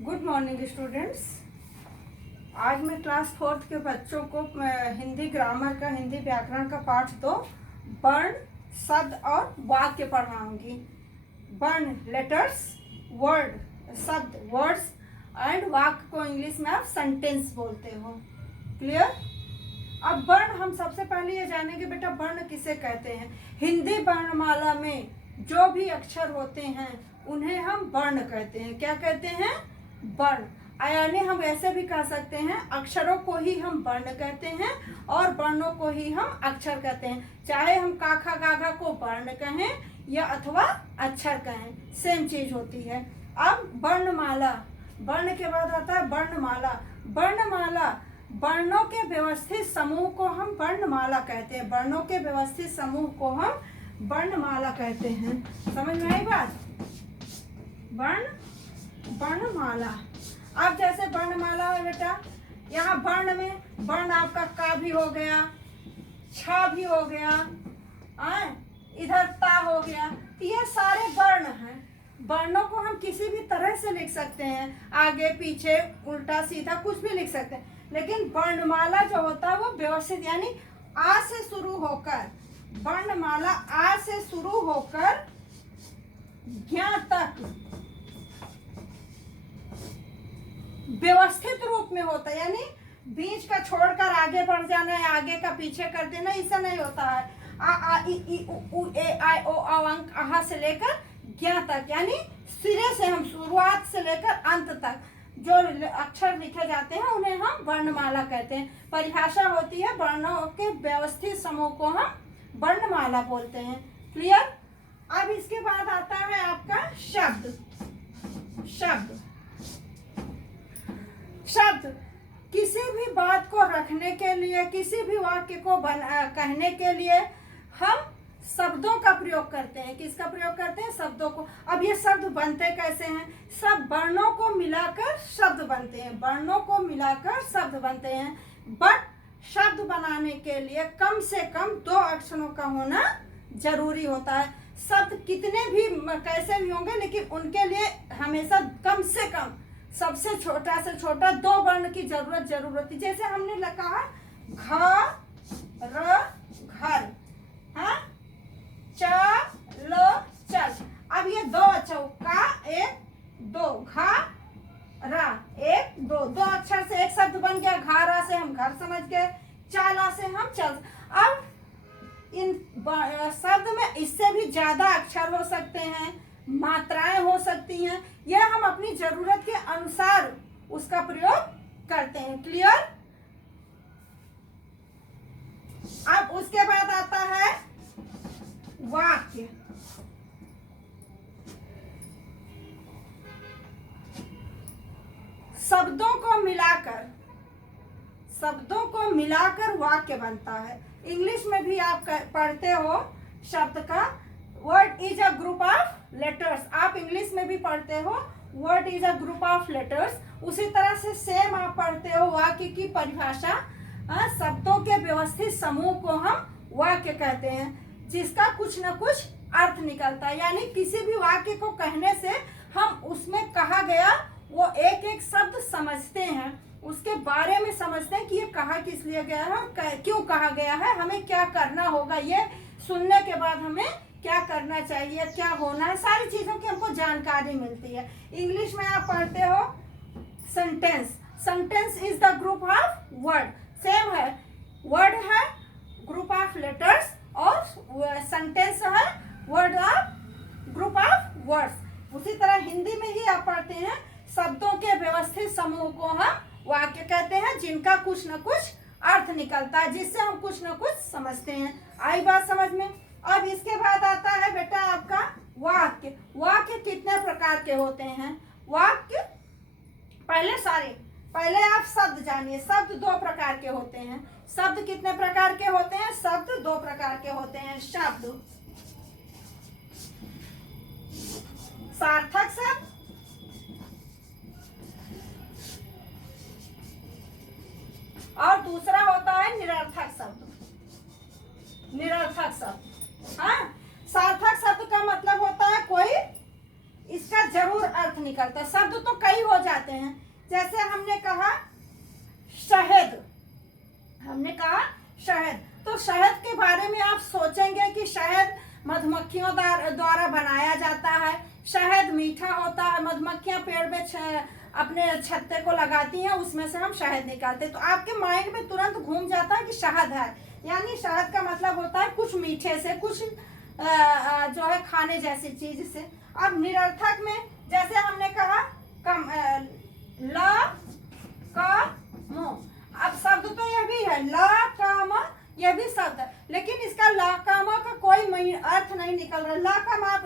Good morning students. आज मैं class 4th के बच्चों को हिंदी ग्रामर का, हिंदी व्याकरण का पाठ 2 वर्ण, शब्द और वाक्य पढ़ाऊंगी। वर्ण लेटर्स, वर्ड शब्द वर्ड्स एंड वाक्य को इंग्लिश में आप सेंटेंस बोलते हो। क्लियर? अब वर्ण हम सबसे पहले ये जानेंगे बेटा वर्ण किसे कहते हैं। हिंदी वर्णमाला में जो भी अक्षर होते हैं उन्हें हम वर्ण कहते हैं। क्या कहते हैं? वर्ण। यानी हम ऐसे भी कह सकते हैं अक्षरों को ही हम वर्ण कहते हैं और वर्णों को ही हम अक्षर कहते हैं। चाहे हम काखा गाघा को वर्ण कहें या अथवा अक्षर कहें, सेम चीज होती है। अब वर्णमाला, वर्ण के बाद आता है वर्णमाला। वर्णमाला वर्णों के व्यवस्थित समूह को हम वर्णमाला कहते हैं। वर्णों के व्यवस्थित समूह को हम वर्णमाला कहते हैं। समझ में आई बात? वर्णमाला। अब जैसे वर्णमाला है बेटा, यहाँ वर्ण में वर्ण आपका का भी हो गया, छ भी हो गया, इधर ता हो गया। ये सारे वर्ण हैं। वर्णों को हम किसी भी तरह से लिख सकते हैं, आगे पीछे उल्टा सीधा कुछ भी लिख सकते हैं। लेकिन वर्णमाला जो होता है वो व्यवस्थित, यानी आ से शुरू होकर, वर्णमाला आ से शुरू होकर ज्ञ तक व्यवस्थित रूप में होता है। यानी बीच का छोड़कर आगे बढ़ जाना है, आगे का पीछे कर देना, ऐसा नहीं होता है। आ इ ई उ ए आई ओ अंक आहा से लेकर ज्ञ तक, यानी सिरे से हम शुरुआत से लेकर अंत तक जो अक्षर लिखे जाते हैं उन्हें हम वर्णमाला कहते हैं। परिभाषा होती है वर्णों के व्यवस्थित समूह को हम वर्णमाला बोलते हैं। क्लियर? अब इसके बाद आता है आपका शब्द। शब्द किसी भी बात को रखने के लिए, किसी भी वाक्य को कहने के लिए हम शब्दों का प्रयोग करते हैं। किसका प्रयोग करते हैं? शब्दों को। अब ये शब्द बनते कैसे हैं? सब वर्णों को मिलाकर शब्द बनते हैं। वर्णों को मिलाकर शब्द बनते हैं। बट शब्द बनाने के लिए कम से कम 2 अक्षरों का होना जरूरी होता है। शब्द कितने भी कैसे भी होंगे, लेकिन उनके लिए हमेशा कम से कम, सबसे छोटा से छोटा 2 वर्ण की जरूरत होती। जैसे हमने कहा घर, चलो चल। अब ये 2 चौका 1 2, घा रा 1 2 अक्षर से एक शब्द बन गया। घारा से हम घर समझ गए, चाला से हम चल। अब इन शब्द में इससे भी ज्यादा अक्षर हो सकते हैं, मात्राएं हो सकती हैं। यह हम अपनी जरूरत के अनुसार उसका प्रयोग करते हैं। क्लियर? अब उसके बाद आता है वाक्य। शब्दों को मिलाकर वाक्य बनता है। इंग्लिश में भी आप पढ़ते हो शब्द का word is a group of letters. आप इंग्लिश में भी पढ़ते हो word is a group of letters. उसी तरह से सेम आप पढ़ते हो वाक्य की परिभाषा, शब्दों के व्यवस्थित समूह को हम वाक्य कहते हैं, जिसका कुछ न कुछ अर्थ निकलता है। यानी किसी भी वाक्य को कहने से हम उसमें कहा गया वो एक एक शब्द समझते हैं, उसके बारे में समझते हैं कि ये कहा किस लिए गया है, क्यों कहा गया है, हमें क्या करना होगा, ये सुनने के बाद हमें क्या करना चाहिए, क्या होना है, सारी चीजों की हमको जानकारी मिलती है। इंग्लिश में आप पढ़ते हो sentence. Sentence is the group of word. Same है, वर्ड है ग्रुप ऑफ लेटर्स और सेंटेंस है word of group of words. उसी तरह हिंदी में ही आप पढ़ते हैं शब्दों के व्यवस्थित समूह को हम वाक्य कहते हैं, जिनका कुछ न कुछ अर्थ निकलता है, जिससे हम कुछ न कुछ समझते हैं। आई बात समझ में? अब इसके बाद आता है बेटा आपका वाक्य। वाक्य कितने प्रकार के होते हैं? वाक्य पहले आप शब्द जानिए। शब्द 2 प्रकार के होते हैं। शब्द कितने प्रकार के होते हैं? शब्द 2 प्रकार के होते हैं। शब्द सार्थक शब्द और दूसरा होता है निरर्थक शब्द। सार्थक शब्द का मतलब होता है कोई इसका जरूर अर्थ निकलता है। शब्द तो कई हो जाते हैं, जैसे हमने कहा शहद, हमने कहा शहद, तो शहद के बारे में आप सोचेंगे कि शहद मधुमक्खियों द्वारा बनाया जाता है, शहद मीठा होता है, मधुमक्खियां पेड़ में अपने छत्ते को लगाती हैं, उसमें से हम शहद निकालते हैं, तो आपके माइंड में तुरंत घूम जाता है कि शहद है, यानी शहद का मतलब होता है कुछ मीठे से, कुछ जो है खाने जैसी चीज से। अब निरर्थक में जैसे हमने कहा कम ल क म, अब शब्द तो यह भी है ल क म, यह भी शब्द है, लेकिन इसका ल क म का कोई अर्थ नहीं निकल रहा।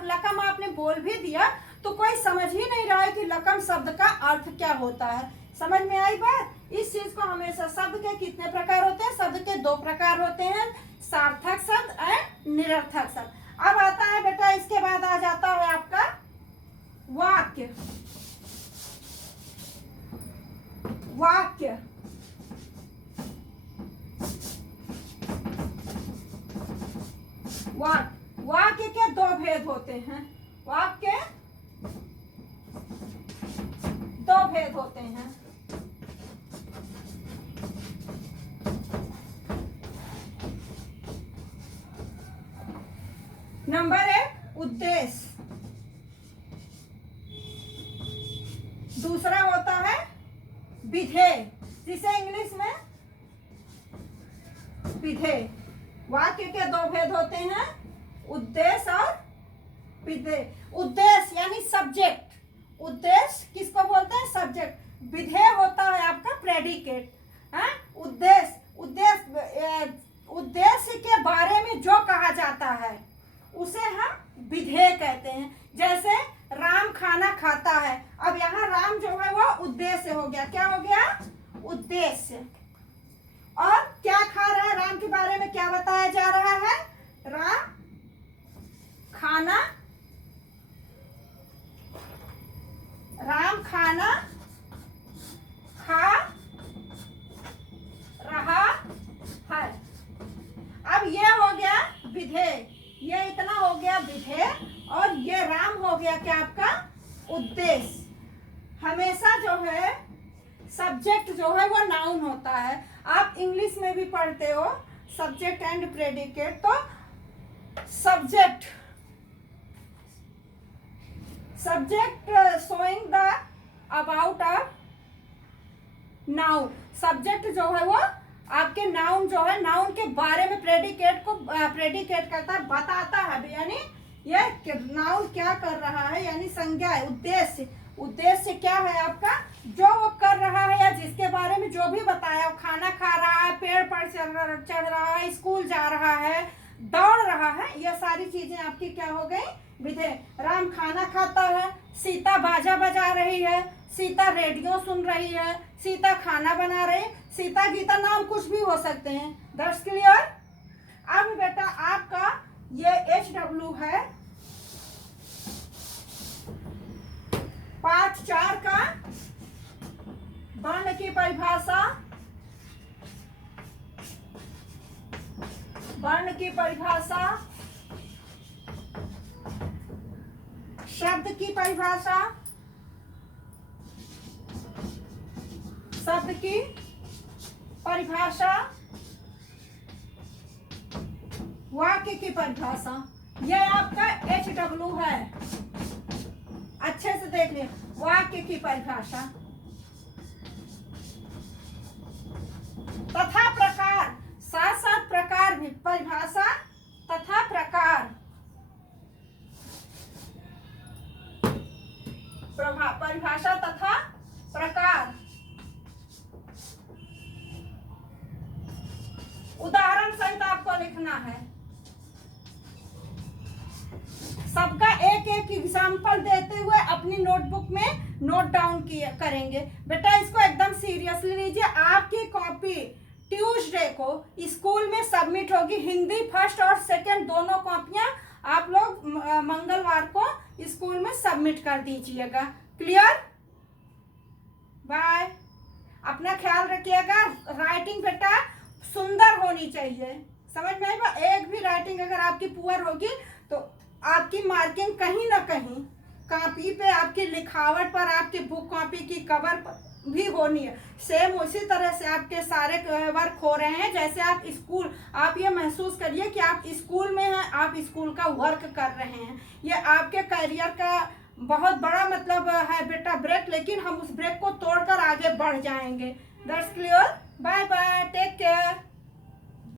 लकम आपने बोल भी दिया तो कोई समझ ही नहीं रहा है कि लकम शब्द का अर्थ क्या होता है। समझ में आई बात? इस चीज को हमेशा, शब्द के कितने प्रकार होते हैं? शब्द के दो प्रकार होते हैं, सार्थक शब्द एंड निरर्थक शब्द। अब आता है बेटा, इसके बाद आ जाता है आपका वाक्य। वाक्य वाक्य के दो भेद होते हैं, वाक्य दो भेद होते हैं। नंबर 1 उद्देश्य, दूसरा होता है विधेय, जिसे इंग्लिश में विधेय। वाक्य के दो भेद होते हैं, उद्देश्य और विधेय। उद्देश्य यानी सब्जेक्ट, उद्देश्य किसको बोलते हैं? सब्जेक्ट। विधेय होता है आपका प्रेडिकेट। उद्देश्य के बारे में जो कहा जाता है उसे हम विधेय कहते हैं। जैसे राम खाना खाता है, अब यहाँ राम जो है वो उद्देश्य हो गया। क्या हो गया? उद्देश्य। और क्या खा रहा है? राम के बारे में क्या बताया जा रहा है? राम खाना खा रहा है। अब ये हो गया विधेय, ये इतना हो गया विधेय, और ये राम हो गया क्या आपका? उद्देश्य। हमेशा जो है सब्जेक्ट जो है वो नाउन होता है। आप इंग्लिश में भी पढ़ते हो सब्जेक्ट एंड प्रेडिकेट, तो subject showing the about of noun. Subject जो है वो आपके नाउन जो है, नाउन के बारे में प्रेडिकेट करता है, बताता है, यानी ये नाउन क्या कर रहा है, यानी संज्ञा है। उद्देश्य क्या है आपका? जो वो कर रहा है या जिसके बारे में जो भी बताया, खाना खा रहा है, पेड़ पर चढ़ रहा है, स्कूल जा रहा है, दौड़ रहा है, ये सारी चीजें आपकी क्या हो गई? विधेय। राम खाना खाता है, सीता बाजा बजा रही है, सीता रेडियो सुन रही है, सीता खाना बना रही, सीता गीता, नाम कुछ भी हो सकते हैं। That's clear. अब बेटा आपका ये HW है पार्ट 4 का, वर्ण की परिभाषा, वर्ण की परिभाषा, शब्द की परिभाषा, शब्द की परिभाषा, वाक्य की परिभाषा। यह आपका HW है, अच्छे से देख ले। वाक्य की परिभाषा तथा प्रकार, साथ साथ प्रकार भी, परिभाषा तथा प्रकार, परिभाषा तथा प्रकार। उदाहरण सहित आपको लिखना है, सबका एक एक एग्जाम्पल देते हुए अपनी नोटबुक में नोट डाउन करेंगे। बेटा इसको एकदम सीरियसली लीजिए। आपकी कॉपी ट्यूसडे को स्कूल में सबमिट होगी, हिंदी फर्स्ट और सेकंड दोनों कॉपियां आप लोग मंगलवार को स्कूल में सबमिट कर दीजिएगा। क्लियर? बाय। अपना ख्याल रखिएगा। राइटिंग बेटा सुंदर होनी चाहिए, समझ में आएगा। एक भी राइटिंग अगर आपकी पुअर होगी तो आपकी मार्किंग कहीं ना कहीं कॉपी पे, आपकी लिखावट पर, आपकी बुक कॉपी की कवर पर भी होनी है। सेम उसी तरह से आपके सारे वर्क हो रहे हैं जैसे आप स्कूल, आप ये महसूस करिए कि आप स्कूल में हैं, आप स्कूल का वर्क कर रहे हैं। ये आपके करियर का बहुत बड़ा मतलब है बेटा ब्रेक, लेकिन हम उस ब्रेक को तोड़कर आगे बढ़ जाएंगे। That's clear. Bye bye, take care.